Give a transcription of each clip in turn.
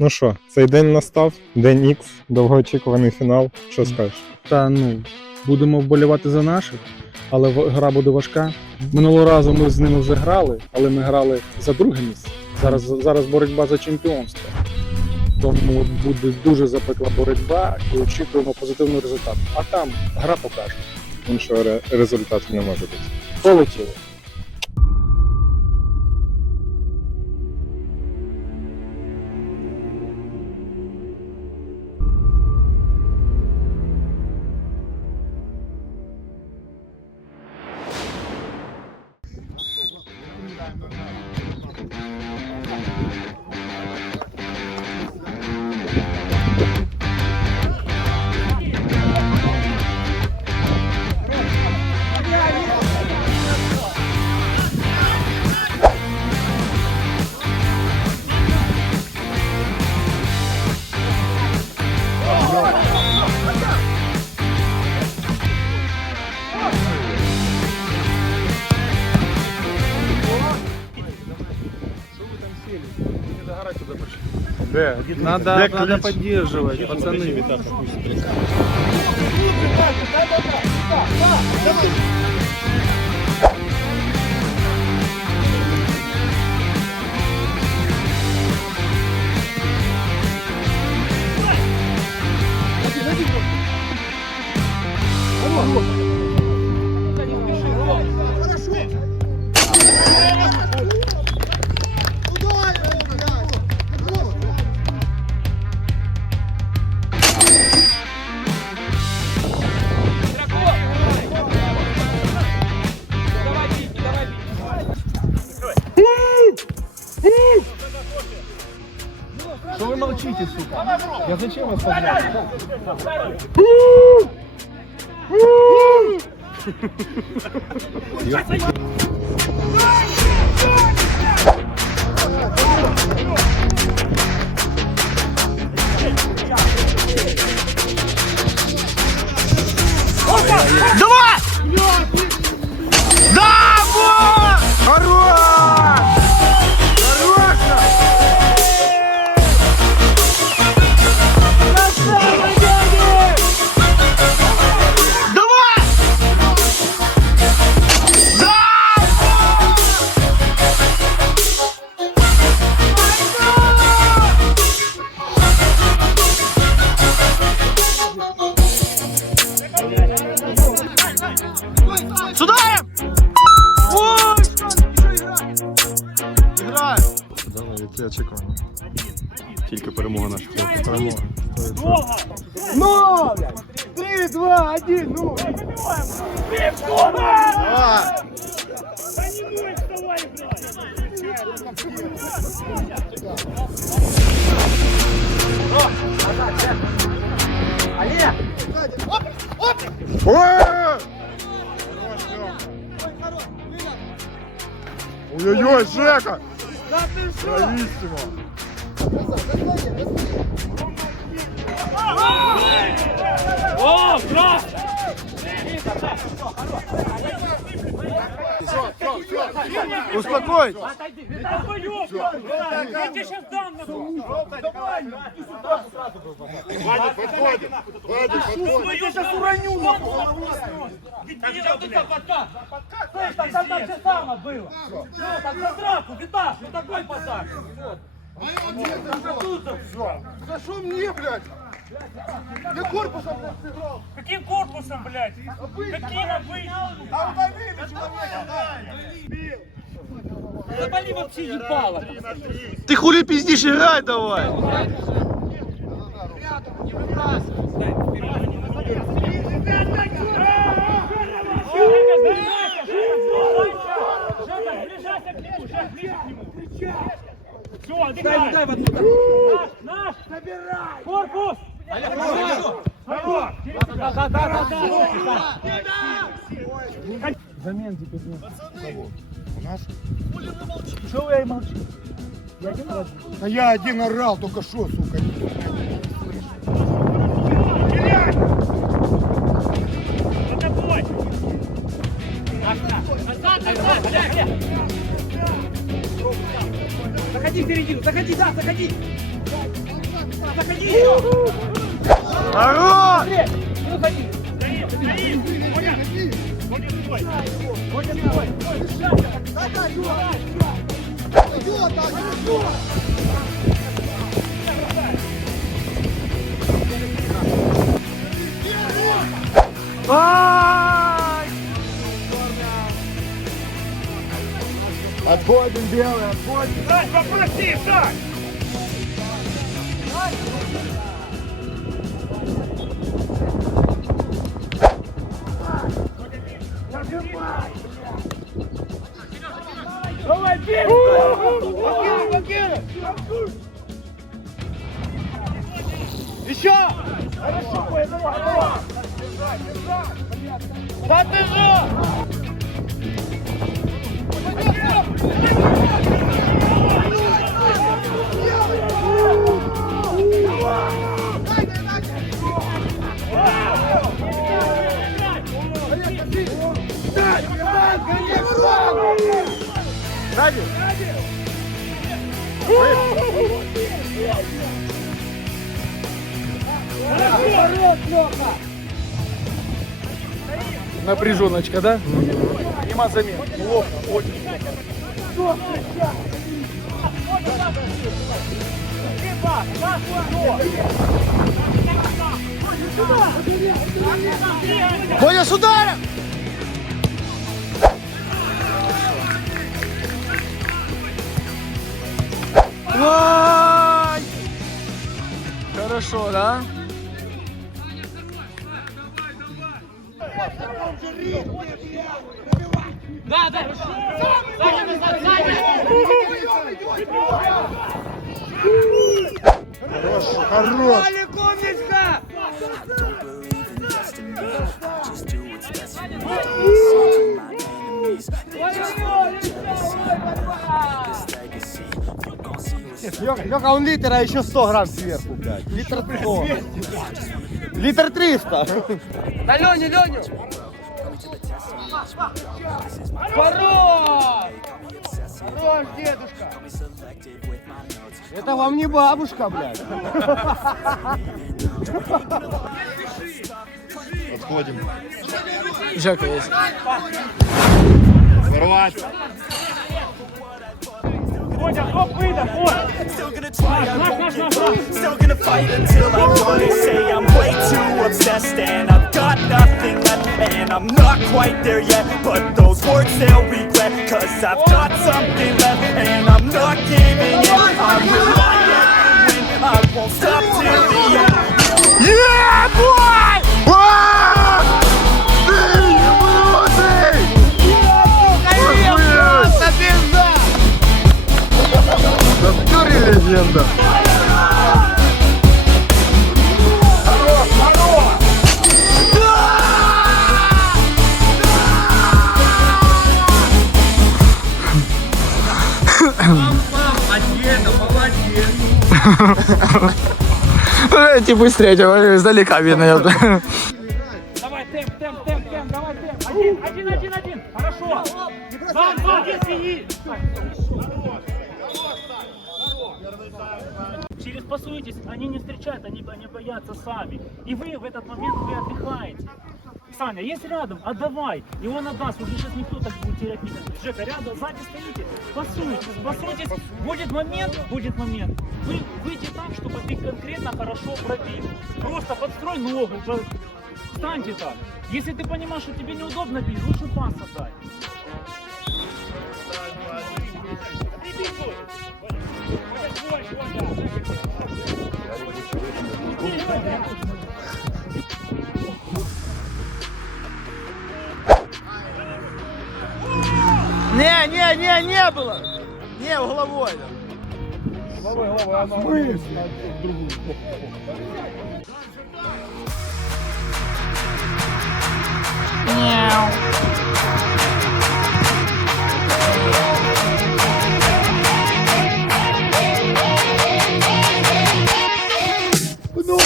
Ну що, цей день настав, день Х, довгоочікуваний фінал. Що скажеш? Та ну будемо вболівати за наших, але в- гра буде важка. Минулого разу ми з ними вже грали, але ми грали за друге місце. Зараз зараз боротьба за чемпіонство. Тому буде дуже запекла боротьба і очікуємо позитивний результат. А там гра покаже. Іншого ре- результату не може бути. Полетіли. Де? Надо, надо поддерживать, пацаны. Что вы молчите, сука? Я зачем вас позвал? Давай, Ой-ой-ой, Жека! Брависсимо! Успокойтесь! Я тебе сейчас дам Вадик, подходит! Вадик, подходит! Я сейчас уроню на? Слышь, так там так все само было. Ну, так за драку, Витас, ну такой подарок. За что мне, блядь? Я корпусом, блядь, сыграл! Каким корпусом, блядь? Каким обычным? А удалили человека, да! Заболи вообще ебало. Ти хули пиздиш, играй давай! Все, отдыхай. Дай, Наш, наш. Собирай. Корпус. Замен теперь нет. У нас? Чего я и молчу? Да я один орал, только что, сука. За тобой. Назад, назад, блядь. Заходи в середину, заходи, да, заходи. Хорош! Отходим, белый, отходим. Саш, попроси, Саш! Давай, бей! Покинь, покинь! Еще! Хорошо, давай, давай! Да ты же! Напряженочка, да? Нема замен. Плохо, очень. Боня с ударом! Ай! Хорошо, да? Да, да! Саня, назад, Саня! Хорош! Далекомничка! Лёха, он литр, а еще 100 грамм сверху, блядь. Литр 100. Литр 300. На Леню, Леню! Хорош! Хорош, дедушка. Это вам не бабушка, блядь. Жека есть. Вот! Still gonna try, I won't give up. Still gonna fight until I won. They say I'm way too obsessed and I've got nothing left. And I'm not quite there yet, but those words they'll regret. Cause I've got something left and I'm not giving in. I will not ever win. I won't stop till the end. Типа быстрее, издалека видно. Давай, темп, темп, темп, темп, давай, темп. Один, один, один, один. Хорошо. Два, два, без свиньи. Через пасуетесь, они не встречают, они, они боятся сами. И вы в этот момент вы отдыхаете. Саня, есть рядом, отдавай. И он отдаст, уже сейчас никто так будет терять не. Жека, рядом, сзади стоите, пасуйтесь, пасуйтесь. Будет момент, будет момент. Вы выйдете так, чтобы ты конкретно хорошо пробил. Просто подстрой ногу, Встаньте так. Если ты понимаешь, что тебе неудобно бить, лучше пас отдай. Коля. Коля, не было! Не, угловой. Головой, головой, она другую. Ну!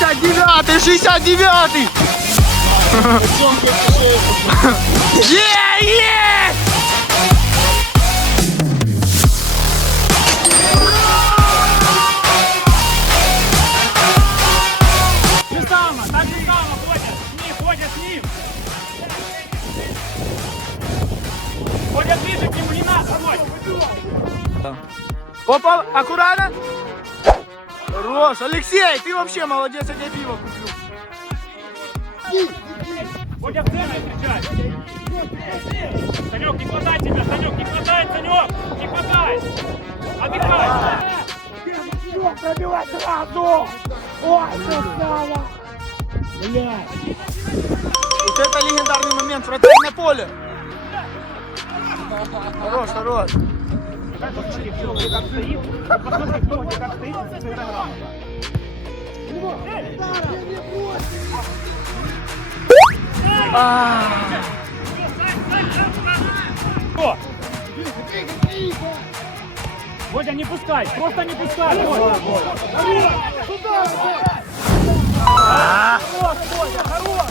69-й, 69-й! Yeah, yeah! Сама, так же ходят, с ним ходят с ним. Ходят ближе к нему, не надо, мой. Опа, аккуратно. Хорош, Алексей, ты вообще молодец, я тебе пиво куплю. В центре встречай! Санек, не хватай тебя, Санек, не хватай, Санек! Не хватай! Отдыхай! Вот это легендарный момент, вратарь на поле. Хорош, хорош. Посмотри, кто где как стоит. Кто где как стоит. Бодя, не пускай, просто не пускай. Бодя. Хорош, Бодя, хорош.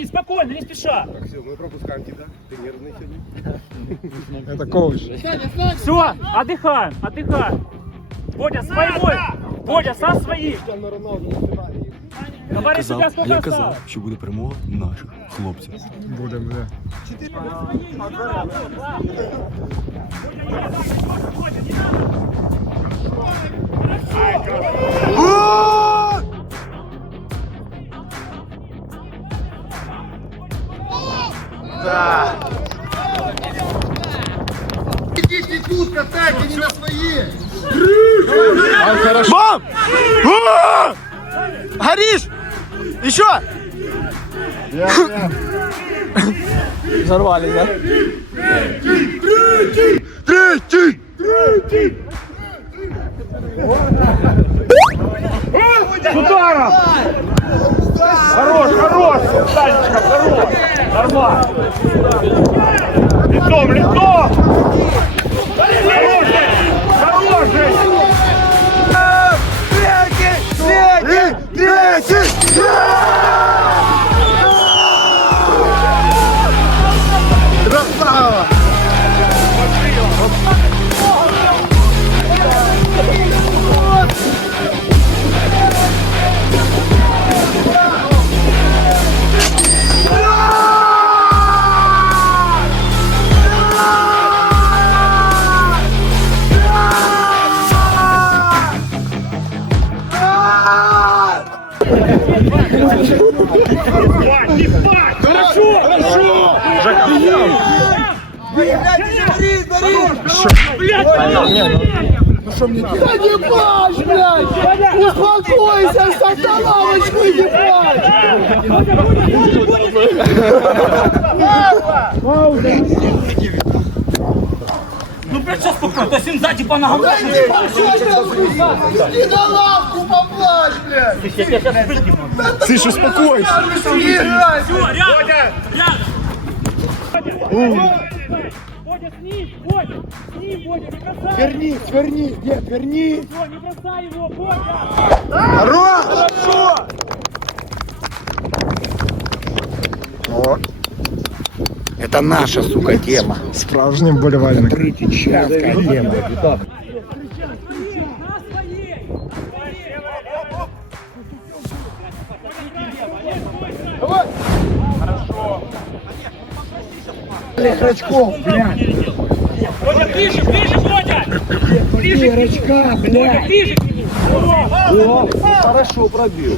уводи, спокойно, не спеша. Это коуч. Все, отдыхаем, отдыхаем. Бодя, своего. Бодя, со своих. Говори себя, а сколько я осталось. казав, що буде перемога наших хлопців. Буде, буде. Бам! Взорвали, да? Третий! Хорош, хорош, Санечка, хорош. Нормально. Лицом, лицом. Да не плачь, блядь! Успокойся, встань на лавочку и не плачь! Ну, блядь, сейчас спокойно. То есть он сзади по ногам. Иди на лавку, поплачь, блядь! Я сейчас. Сиш, успокойся. Все, рядом. Рядом. Бодя, с ним, Бодя. С ним, Бодя, не бросай. Вернись, вернись, дед, вернись! Все, не бросай его, Бодя. Хорош! Хорошо! Это наша, сука, тема. Справжній вболівальник. Критическая тема. Рачков, блядь! Бодя, ближе, ближе, Бодя. Ближе Рачка, Бодя, ближе нему. Хорошо пробил.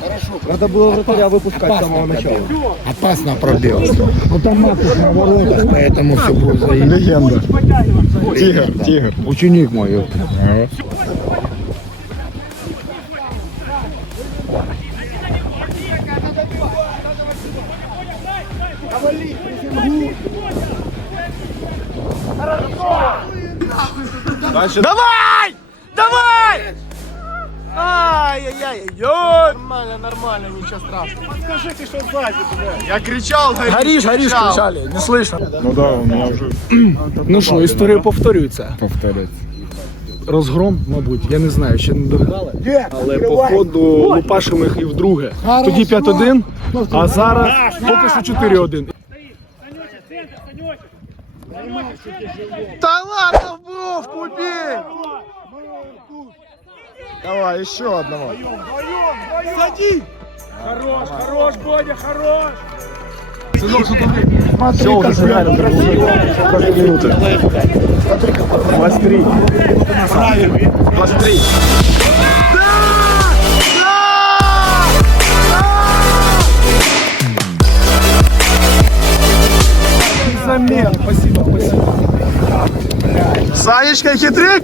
Хорошо. Надо было вратаря выпускать с самого начала. Опасно пробил. Ну там Матус на воротах, поэтому все будет за Легенда. Тигр, тигр. Ученик мой. Давай! Давай! Ай-яй-яй-яй! Нормально, нормально, ничего страшного. Подскажи ты, что сзади, блядь. Я кричал, горишь, Гориш, гориш, кричали, не слышно. Ну да, у мене вже Ну що, історія повторюється. повторюється. Розгром, мабуть, я не знаю, ще не дограли. Але по ходу лупашимо їх і вдруге. Тоді 5-1, а зараз поки що 4-1. Да ладно, Вовку бей! Давай, еще одного. Сади! Хорош, хорош, Бодя, хорош! Все, уже сыграли. минуты. Пластри. Пластри. Замін, спасибо, спасибо. Санечка, хитрик!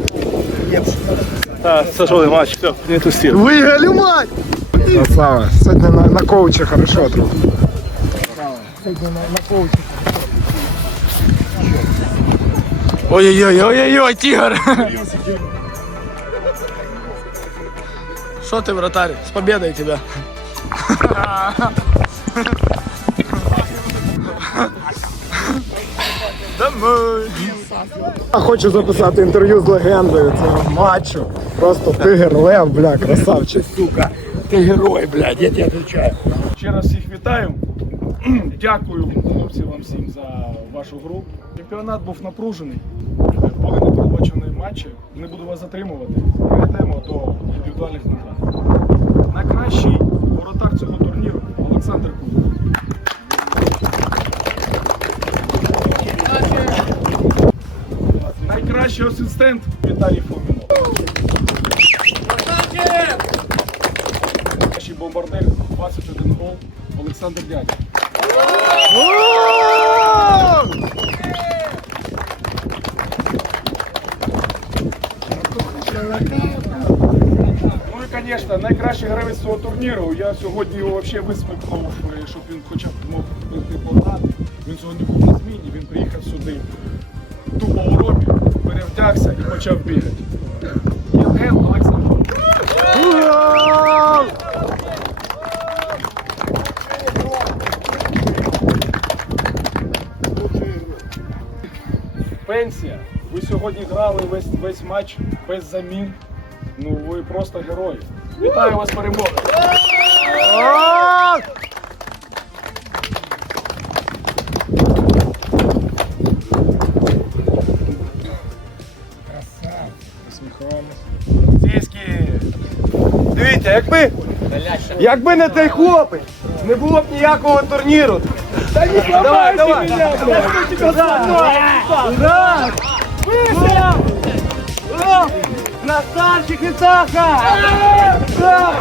Тяжелый матч, все, не тусил. Выиграли мать! Красава. Сьогодні на, на коучі хорошо трохи. Ой-ой-ой, ой-ой-ой, тигр! Что ты, вратарь? С победой тебя! Я хочу записати інтерв'ю з легендою цього матчу. Просто тигр, лев, бля, красавчик. Сука, ты герой, блядь, я тебе отвечаю. Ще раз всіх вітаю. Дякую, хлопці, вам всім за вашу гру. Чемпіонат був напружений. Були непробачені матчі. Не буду вас затримувати. Перейдемо до індивідуальних Найкращий асистент Віталій Фомінов. Найкращий бомбардир 21 гол Олександр Дядя. Ну і, звісно, найкращий гравець цього турніру. Я сьогодні його взагалі висмикнув, е, щоб він хоча б мог бити пограти. Він сьогодні був на зміні, він приїхав сюди тупо у перевдягся і почав бігати. Євген Олександр. Пенсія. Ви сьогодні грали весь, весь матч без замін. Ну ви просто герої. Вітаю вас з перемогою. Дивіться, якби, якби не той хлопець, не було б ніякого турніру. Та ні, давай, давай. Ура! Ура! Наставчик Исаха! Да!